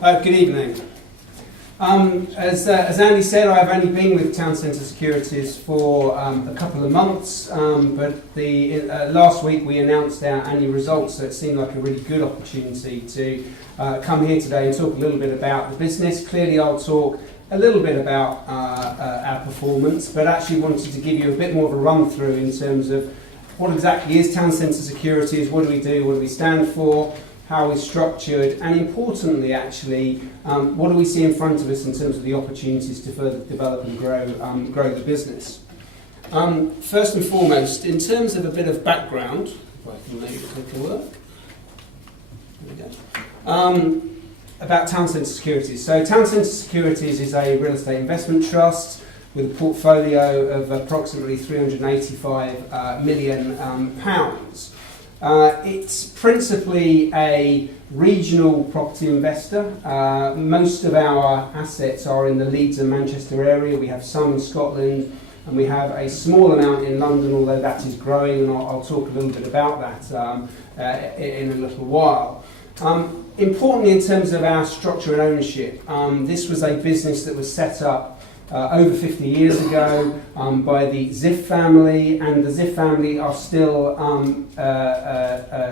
Good evening. As Andy said, I've only been with Town Centre Securities for a couple of months, but last week we announced our annual results, so it seemed like a really good opportunity to come here today and talk a little bit about the business. Clearly I'll talk a little bit about our performance, but actually wanted to give you a bit more of a run through in terms of what exactly is Town Centre Securities, what do we stand for, how we're structured, and importantly actually, what do we see in front of us in terms of the opportunities to further develop and grow the business. First and foremost, in terms of a bit of background, if I can make it quicker work, there we go. About Town Centre Securities. So Town Centre Securities is a real estate investment trust with a portfolio of approximately £385 million. It's principally a regional property investor. Most of our assets are in the Leeds and Manchester area. We have some in Scotland, and we have a small amount in London, although that is growing, and I'll talk a little bit about that in a little while. Importantly, in terms of our structure and ownership, this was a business that was set up over 50 years ago by the Ziff family, and the Ziff family are still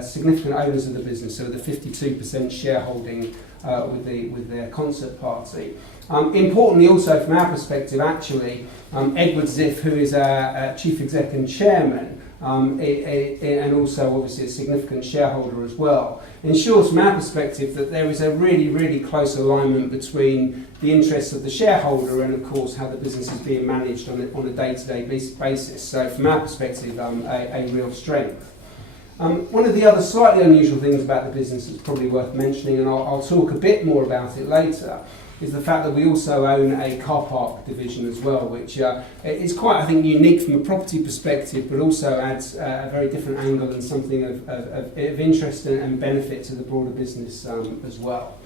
significant owners of the business, so the 52% shareholding with their concert party. Importantly also from our perspective actually, Edward Ziff, who is our chief exec and chairman, and also obviously a significant shareholder as well, ensures from our perspective that there is a really, really close alignment between the interests of the shareholder and of course how the business is being managed on a day-to-day basis. So from our perspective, a real strength. One of the other slightly unusual things about the business that's probably worth mentioning, and I'll talk a bit more about it later, is the fact that we also own a car park division as well, which is quite, I think, unique from a property perspective, but also adds a very different angle and something of interest and benefit to the broader business as well.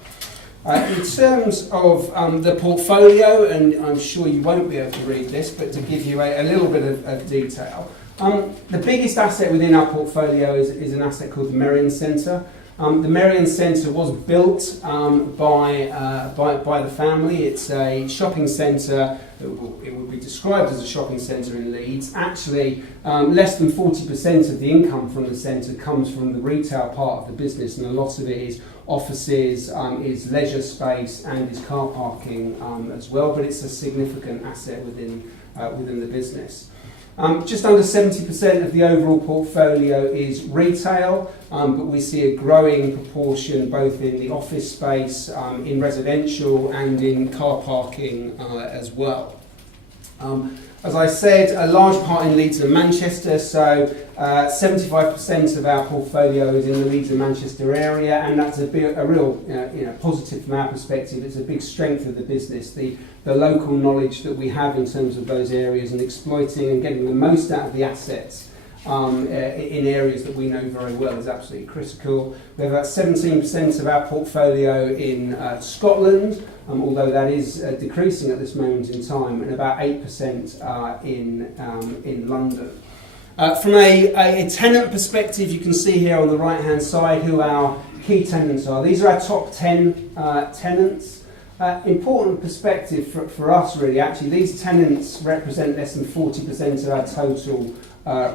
In terms of the portfolio, and I'm sure you won't be able to read this, but to give you a little bit of detail, the biggest asset within our portfolio is an asset called the Merrion Centre. The Merrion Centre was built by the family. It's a shopping centre. It would be described as a shopping centre in Leeds. Actually, less than 40% of the income from the centre comes from the retail part of the business, and a lot of it is offices, is leisure space, and is car parking as well. But it's a significant asset within the business. Just under 70% of the overall portfolio is retail, but we see a growing proportion both in the office space, in residential and in car parking as well. As I said, a large part in Leeds and Manchester, so 75% of our portfolio is in the Leeds and Manchester area, and that's a real positive from our perspective. It's a big strength of the business, the local knowledge that we have in terms of those areas and exploiting and getting the most out of the assets in areas that we know very well is absolutely critical. We have about 17% of our portfolio in Scotland, although that is decreasing at this moment in time, and about 8% in London. From a tenant perspective, you can see here on the right hand side who our key tenants are. These are our top 10 tenants. Important perspective for us really, actually these tenants represent less than 40% of our total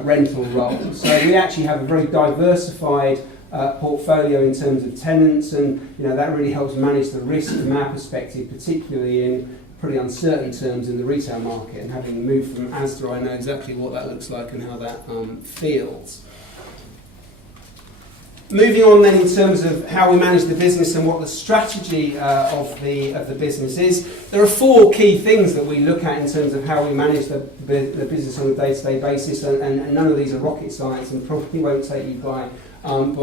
rental roll. So we actually have a very diversified portfolio in terms of tenants, and that really helps manage the risk from our perspective, particularly in pretty uncertain terms in the retail market. And having moved from Asda, I know exactly what that looks like and how that feels. Moving on then in terms of how we manage the business and what the strategy of the business is, there are four key things that we look at in terms of how we manage the business on a day-to-day basis, and none of these are rocket science and probably won't take you by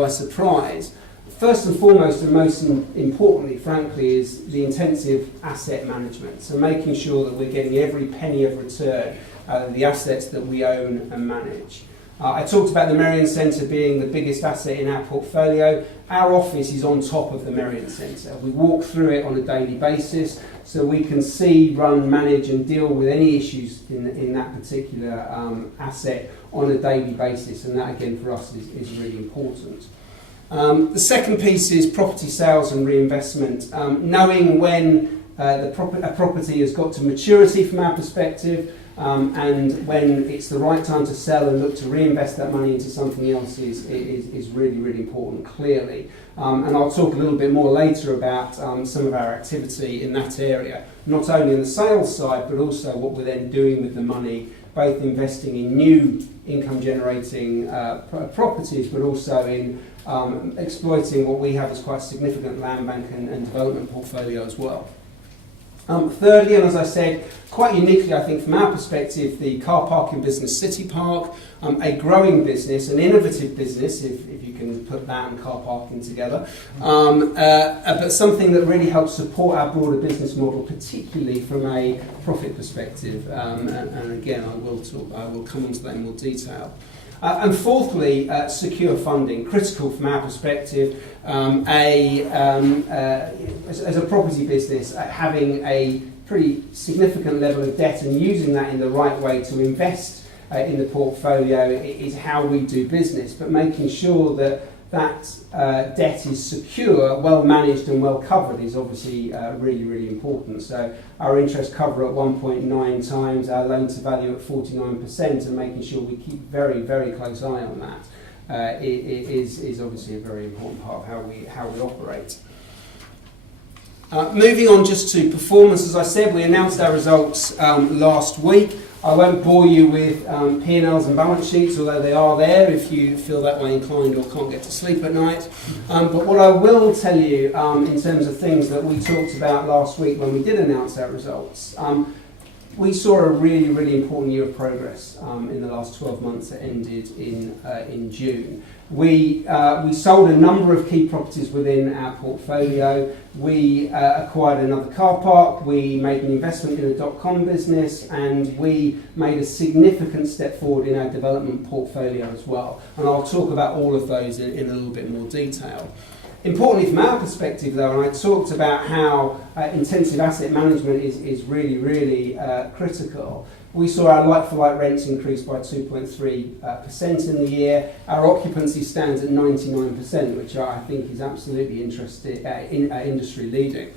surprise. First and foremost, and most importantly, frankly, is the intensive asset management. So making sure that we're getting every penny of return out of the assets that we own and manage. I talked about the Merrion Centre being the biggest asset in our portfolio. Our office is on top of the Merrion Centre. We walk through it on a daily basis, so we can see, run, manage and deal with any issues in that particular asset on a daily basis, and that again for us is really important. The second piece is property sales and reinvestment. Knowing when a property has got to maturity from our perspective, and when it's the right time to sell and look to reinvest that money into something else is really, really important, clearly. And I'll talk a little bit more later about some of our activity in that area, not only on the sales side, but also what we're then doing with the money, both investing in new income-generating properties, but also in exploiting what we have as quite a significant land bank and development portfolio as well. Thirdly, and as I said, quite uniquely, I think, from our perspective, the car parking business, City Park, a growing business, an innovative business, if you can put that and car parking together, but something that really helps support our broader business model, particularly from a profit perspective. And again, I will come onto that in more detail. And fourthly, secure funding, critical from our perspective. As a property business, having a pretty significant level of debt and using that in the right way to invest in the portfolio is how we do business, but making sure that debt is secure, well managed and well covered is obviously really, really important. So our interest cover at 1.9 times, our loan to value at 49%, and making sure we keep very, very close eye on that is obviously a very important part of how we operate. Moving on just to performance, as I said, we announced our results last week. I won't bore you with P&Ls and balance sheets, although they are there if you feel that way inclined or can't get to sleep at night. But what I will tell you in terms of things that we talked about last week when we did announce our results, we saw a really, really important year of progress in the last 12 months that ended in June. We sold a number of key properties within our portfolio. We acquired another car park. We made an investment in a .com business, and we made a significant step forward in our development portfolio as well. And I'll talk about all of those in a little bit more detail. Importantly, from our perspective, though, and I talked about how intensive asset management is really, really critical. We saw our like-for-like rents increase by 2.3% in the year. Our occupancy stands at 99%, which I think is absolutely industry leading.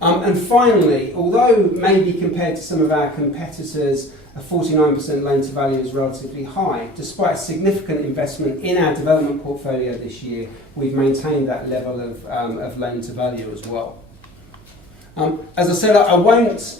And finally, although maybe compared to some of our competitors, a 49% loan to value is relatively high, despite a significant investment in our development portfolio this year, we've maintained that level of loan to value as well. As I said, I won't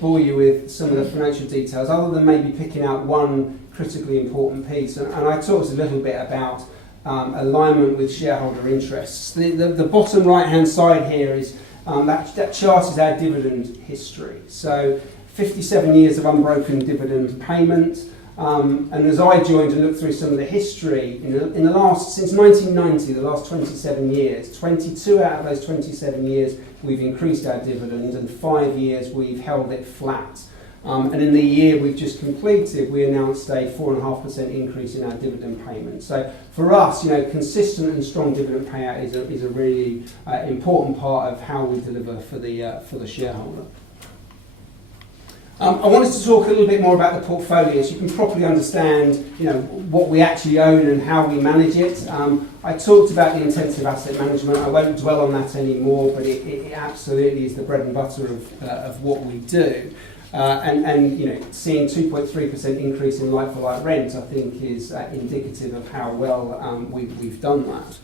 bore you with some of the financial details, other than maybe picking out one critically important piece. And I talked a little bit about alignment with shareholder interests. The bottom right-hand side here is that chart is our dividend history. So 57 years of unbroken dividend payment. And as I joined and looked through some of the history, since 1990, the last 27 years, 22 out of those 27 years we've increased our dividend, and 5 years we've held it flat. And in the year we've just completed, we announced a 4.5% increase in our dividend payment. So for us, consistent and strong dividend payout is a really important part of how we deliver for the shareholder. I wanted to talk a little bit more about the portfolio so you can properly understand what we actually own and how we manage it. I talked about the intensive asset management. I won't dwell on that anymore, but it absolutely is the bread and butter of what we do. And seeing 2.3% increase in like-for-like rent, I think, is indicative of how well we've done that.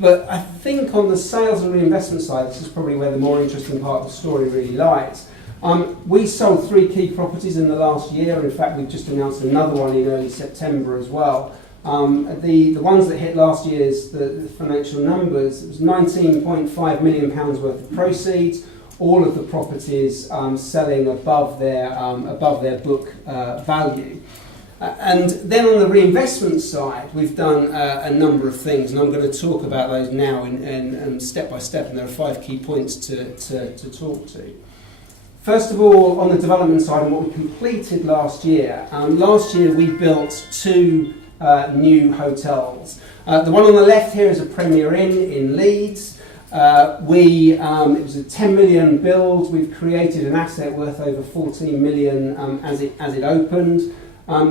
But I think on the sales and reinvestment side, this is probably where the more interesting part of the story really lies. We sold 3 key properties in the last year. In fact, we've just announced another one in early September as well. The ones that hit last year's the financial numbers, it was £19.5 million worth of proceeds. All of the properties selling above their book value. And then on the reinvestment side, we've done a number of things, and I'm going to talk about those now in step by step, and there are 5 key points to talk to. First of all, on the development side and what we completed last year. Last year we built 2 new hotels. The one on the left here is a Premier Inn in Leeds. It was a 10 million build. We've created an asset worth over 14 million as it opened.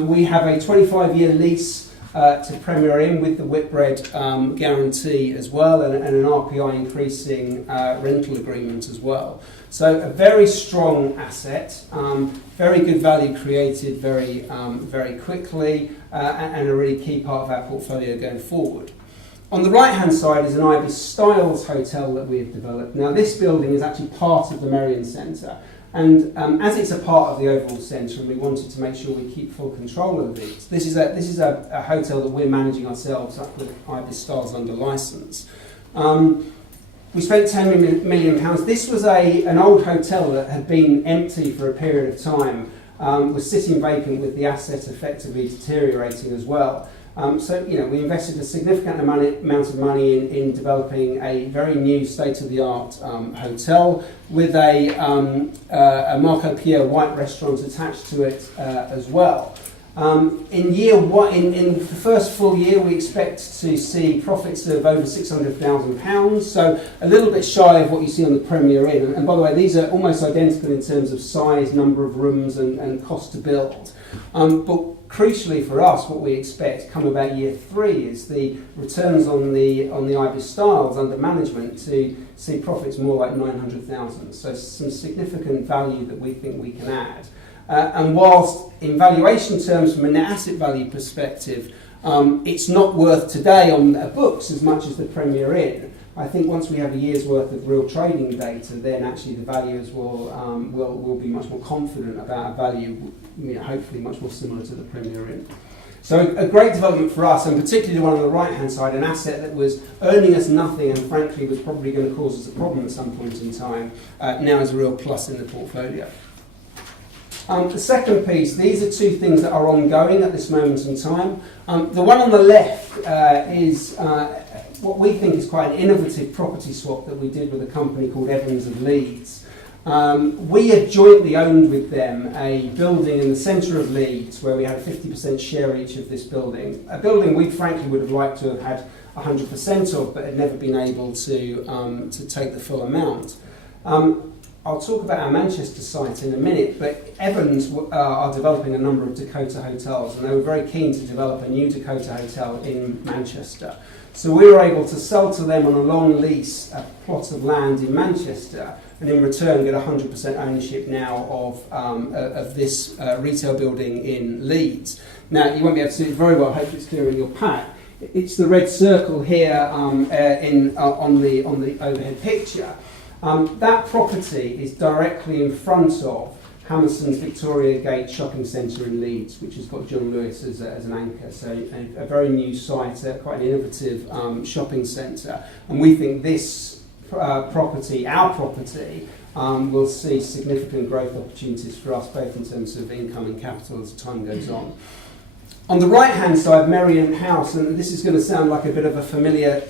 We have a 25-year lease to Premier Inn with the Whitbread guarantee as well, and an RPI increasing rental agreement as well. So a very strong asset, very good value created very quickly, and a really key part of our portfolio going forward. On the right-hand side is an Ibis Styles hotel that we have developed. Now, this building is actually part of the Merrion Centre, and as it's a part of the overall centre, and we wanted to make sure we keep full control of it, this is a hotel that we're managing ourselves up with Ibis Styles under licence. We spent £10 million. This was an old hotel that had been empty for a period of time, was sitting vacant with the asset effectively deteriorating as well. So, we invested a significant amount of money in developing a very new state-of-the-art hotel with a Marco Pierre white restaurant attached to it as well. In the first full year, we expect to see profits of over £600,000, so a little bit shy of what you see on the Premier Inn. And by the way, these are almost identical in terms of size, number of rooms, and cost to build. But crucially for us, what we expect come about year 3 is the returns on the Ibis Styles under management to see profits more like 900,000. So some significant value that we think we can add. And whilst in valuation terms, from a net asset value perspective, it's not worth today on the books as much as the Premier Inn. I think once we have a year's worth of real trading data, then actually the valuers will be much more confident about a value, hopefully much more similar to the Premier Inn. So a great development for us, and particularly the one on the right-hand side, an asset that was earning us nothing and frankly was probably going to cause us a problem at some point in time, now is a real plus in the portfolio. The second piece, these are two things that are ongoing at this moment in time. The one on the left is what we think is quite an innovative property swap that we did with a company called Evans of Leeds. We had jointly owned with them a building in the centre of Leeds where we had a 50% share each of this building. A building we frankly would have liked to have had 100% of, but had never been able to take the full amount. I'll talk about our Manchester site in a minute, but Evans are developing a number of Dakota hotels, and they were very keen to develop a new Dakota hotel in Manchester. So we were able to sell to them on a long lease a plot of land in Manchester, and in return get 100% ownership now of this retail building in Leeds. Now, you won't be able to see it very well, I hope it's clear in your pack. It's the red circle here on the overhead picture. That property is directly in front of Hammerson's Victoria Gate shopping centre in Leeds, which has got John Lewis as an anchor. So a very new site, quite an innovative shopping centre. And we think this property, our property, will see significant growth opportunities for us, both in terms of income and capital as time goes on. On the right-hand side, Merrion House, and this is going to sound like a bit of a familiar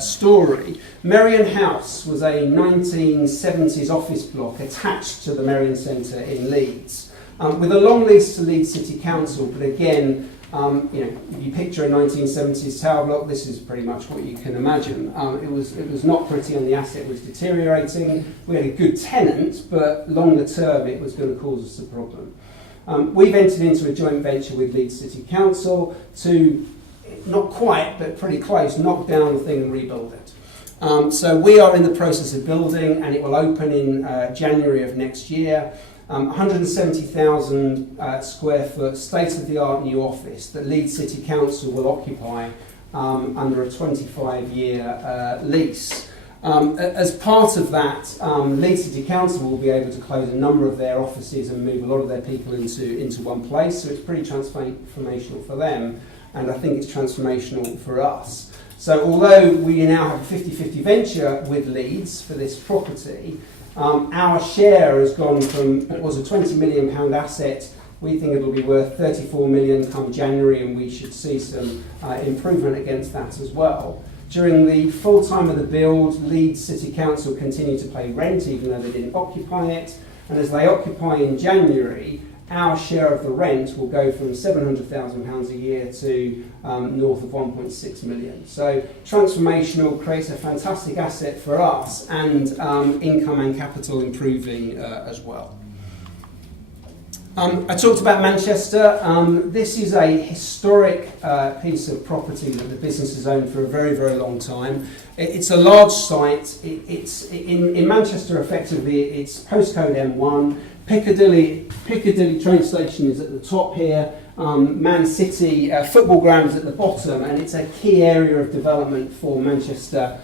story. Merrion House was a 1970s office block attached to the Merrion Centre in Leeds, with a long lease to Leeds City Council. But again, if you picture a 1970s tower block, this is pretty much what you can imagine. It was not pretty, and the asset was deteriorating. We had a good tenant, but longer term, it was going to cause us a problem. We've entered into a joint venture with Leeds City Council to, not quite, but pretty close, knock down the thing and rebuild it. So we are in the process of building, and it will open in January of next year. 170,000 square foot state-of-the-art new office that Leeds City Council will occupy under a 25-year lease. As part of that, Leeds City Council will be able to close a number of their offices and move a lot of their people into one place, so it's pretty transformational for them, and I think it's transformational for us. So although we now have a 50-50 venture with Leeds for this property, our share has gone from, it was a £20 million asset. We think it'll be worth 34 million come January, and we should see some improvement against that as well. During the full time of the build, Leeds City Council continue to pay rent even though they didn't occupy it, and as they occupy in January, our share of the rent will go from £700,000 a year to north of 1.6 million. So transformational, creates a fantastic asset for us, and income and capital improving as well. I talked about Manchester. This is a historic piece of property that the business has owned for a very, very long time. It's a large site. It's in Manchester, effectively. It's postcode M1. Piccadilly train station is at the top here. Man City football ground is at the bottom, and it's a key area of development for Manchester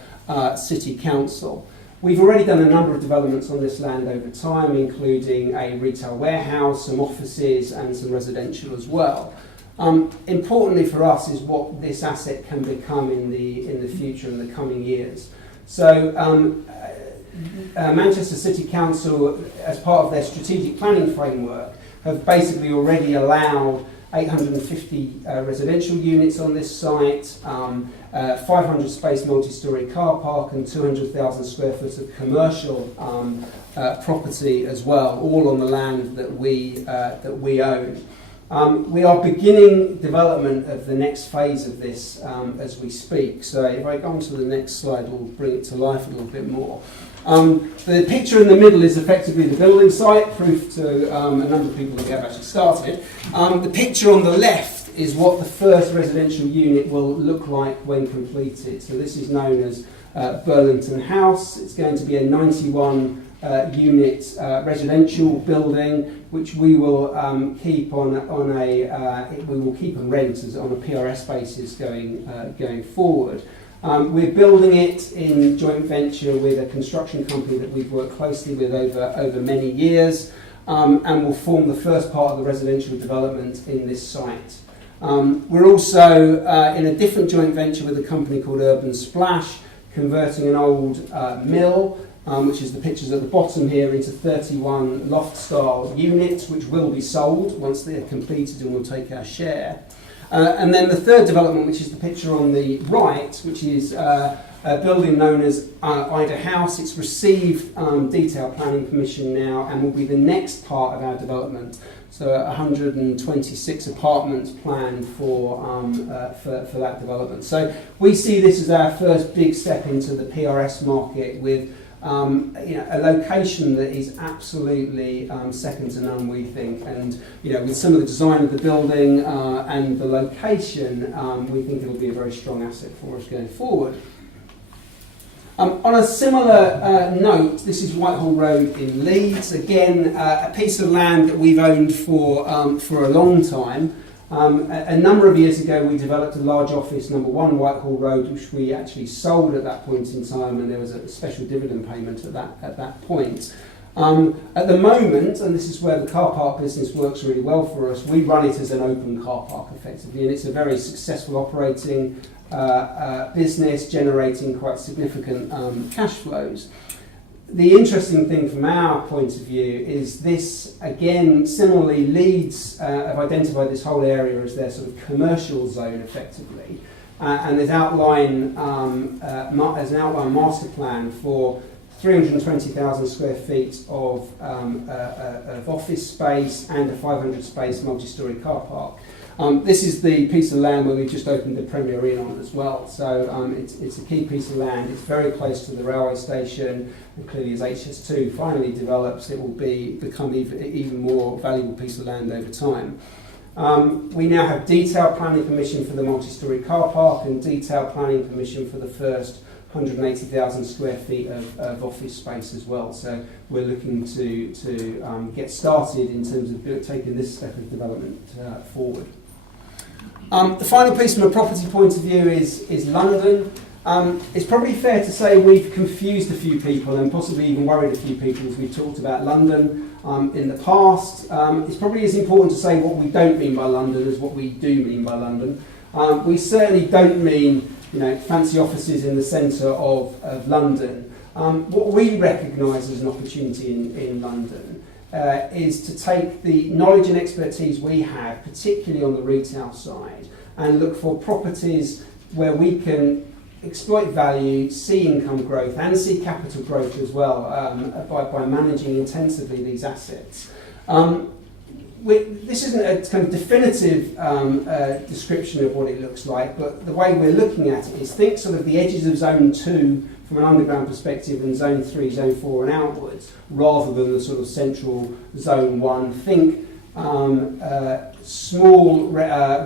City Council. We've already done a number of developments on this land over time, including a retail warehouse, some offices and some residential as well. Importantly for us is what this asset can become in the future, in the coming years. So Manchester City Council, as part of their strategic planning framework, have basically already allowed 850 residential units on this site, 500 space multi-storey car park and 200,000 square foot of commercial property as well, all on the land that we own. We are beginning development of the next phase of this as we speak. So if I go on to the next slide, we'll bring it to life a little bit more. The picture in the middle is effectively the building site, proof to a number of people that we have actually started. The picture on the left is what the first residential unit will look like when completed. So this is known as Burlington House. It's going to be a 91 unit residential building, which we will keep on rent as on a PRS basis going forward. We're building it in joint venture with a construction company that we've worked closely with over many years, and will form the first part of the residential development in this site. We're also in a different joint venture with a company called Urban Splash, converting an old mill, which is the pictures at the bottom here, into 31 loft-style units, which will be sold once they're completed, and we'll take our share. And then the third development, which is the picture on the right, which is a building known as Ida House. It's received detailed planning permission now and will be the next part of our development. So 126 apartments planned for that development. So we see this as our first big step into the PRS market with a location that is absolutely second to none, we think, and with some of the design of the building and the location, we think it'll be a very strong asset for us going forward. On a similar note, this is Whitehall Road in Leeds. Again, a piece of land that we've owned for a long time. A number of years ago, we developed a large office, number 1 Whitehall Road, which we actually sold at that point in time, and there was a special dividend payment at that point. At the moment, and this is where the car park business works really well for us, we run it as an open car park effectively, and it's a very successful operating business, generating quite significant cash flows. The interesting thing from our point of view is this, again, similarly, Leeds have identified this whole area as their sort of commercial zone, effectively, and there's an outline master plan for 320,000 square feet of office space and a 500 space multi-storey car park. This is the piece of land where we've just opened the Premier Inn on as well. So it's a key piece of land. It's very close to the railway station, and clearly as HS2 finally develops, it will become even more valuable piece of land over time. We now have detailed planning permission for the multi-storey car park and detailed planning permission for the first 180,000 square feet of office space as well. So we're looking to get started in terms of taking this step of development forward. The final piece from a property point of view is London. It's probably fair to say we've confused a few people and possibly even worried a few people as we've talked about London in the past. It's probably as important to say what we don't mean by London as what we do mean by London. We certainly don't mean fancy offices in the centre of London. What we recognise as an opportunity in London is to take the knowledge and expertise we have, particularly on the retail side, and look for properties where we can exploit value, see income growth and see capital growth as well by managing intensively these assets. This isn't a kind of definitive description of what it looks like, but the way we're looking at it is think sort of the edges of Zone 2 from an underground perspective and Zone 3, Zone 4 and outwards, rather than the sort of central Zone 1. Think small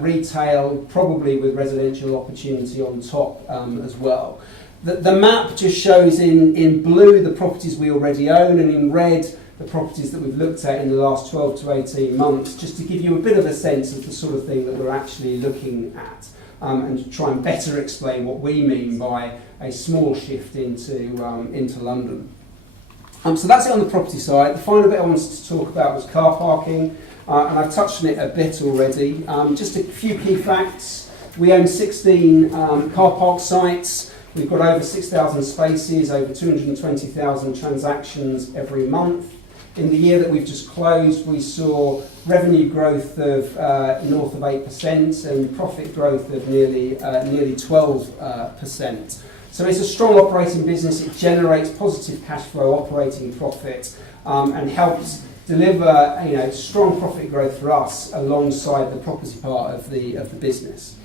retail, probably with residential opportunity on top as well. The map just shows in blue the properties we already own, and in red the properties that we've looked at in the last 12 to 18 months, just to give you a bit of a sense of the sort of thing that we're actually looking at, and to try and better explain what we mean by a small shift into London. So that's it on the property side. The final bit I wanted to talk about was car parking, and I've touched on it a bit already. Just a few key facts. We own 16 car park sites. We've got over 6,000 spaces, over 220,000 transactions every month. In the year that we've just closed, we saw revenue growth of north of 8% and profit growth of nearly 12%. So it's a strong operating business. It generates positive cash flow, operating profit, and helps deliver strong profit growth for us alongside the property part of the business.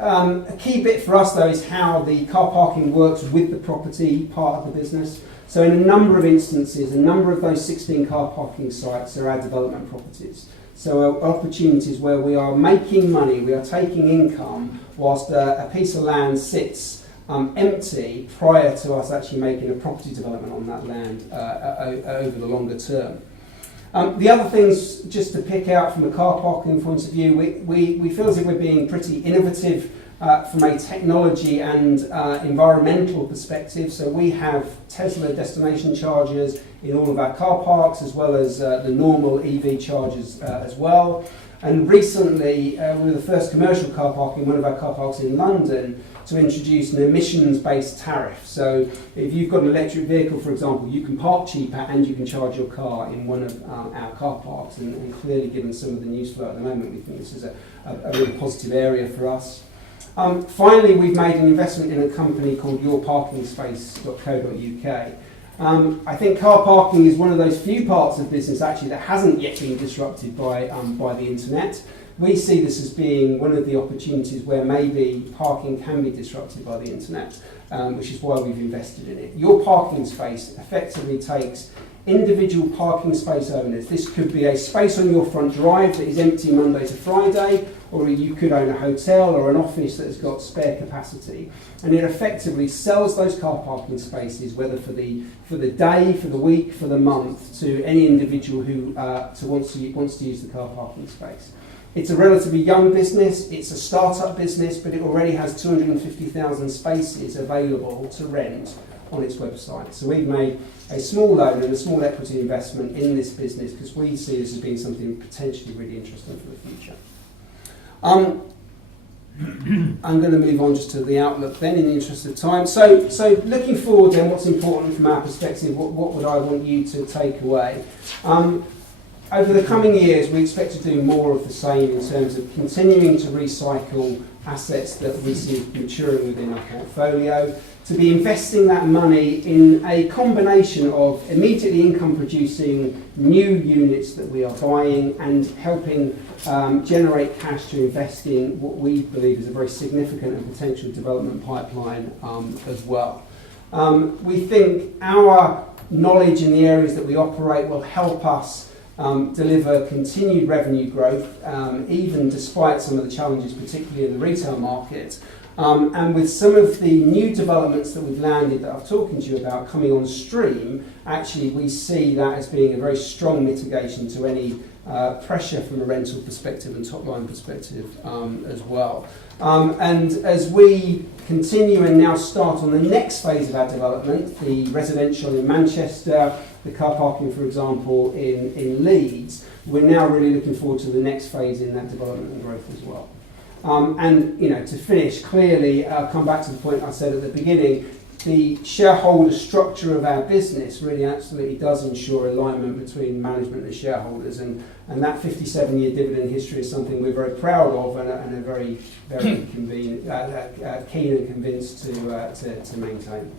A key bit for us, though, is how the car parking works with the property part of the business. So in a number of instances, a number of those 16 car parking sites are our development properties. So opportunities where we are making money, we are taking income, whilst a piece of land sits empty prior to us actually making a property development on that land over the longer term. The other things, just to pick out from a car parking point of view, we feel as if we're being pretty innovative from a technology and environmental perspective. So we have Tesla destination chargers in all of our car parks, as well as the normal EV chargers as well. And recently, we were the first commercial car park in one of our car parks in London to introduce an emissions-based tariff. So if you've got an electric vehicle, for example, you can park cheaper and you can charge your car in one of our car parks. And clearly, given some of the news flow at the moment, we think this is a really positive area for us. Finally, we've made an investment in a company called yourparkingspace.co.uk. I think car parking is one of those few parts of business actually that hasn't yet been disrupted by the internet. We see this as being one of the opportunities where maybe parking can be disrupted by the internet, which is why we've invested in it. Your Parking Space effectively takes individual parking space owners. This could be a space on your front drive that is empty Monday to Friday, or you could own a hotel or an office that has got spare capacity. And it effectively sells those car parking spaces, whether for the day, for the week, for the month, to any individual who wants to use the car parking space. It's a relatively young business, it's a start-up business, but it already has 250,000 spaces available to rent on its website. So we've made a small loan and a small equity investment in this business because we see this as being something potentially really interesting for the future. I'm going to move on just to the outlook then in the interest of time. So looking forward then, what's important from our perspective, what would I want you to take away? Over the coming years, we expect to do more of the same in terms of continuing to recycle assets that we see maturing within our portfolio, to be investing that money in a combination of immediately income-producing new units that we are buying and helping generate cash to invest in what we believe is a very significant and potential development pipeline as well. We think our knowledge in the areas that we operate will help us deliver continued revenue growth, even despite some of the challenges, particularly in the retail market. And with some of the new developments that we've landed that I'm talking to you about coming on stream, actually we see that as being a very strong mitigation to any pressure from a rental perspective and top-line perspective as well. And as we continue and now start on the next phase of our development, the residential in Manchester, the car parking, for example, in Leeds, we're now really looking forward to the next phase in that development and growth as well. And to finish, clearly, I'll come back to the point I said at the beginning, the shareholder structure of our business really absolutely does ensure alignment between management and shareholders, and that 57-year dividend history is something we're very proud of and are very, very keen and convinced to maintain.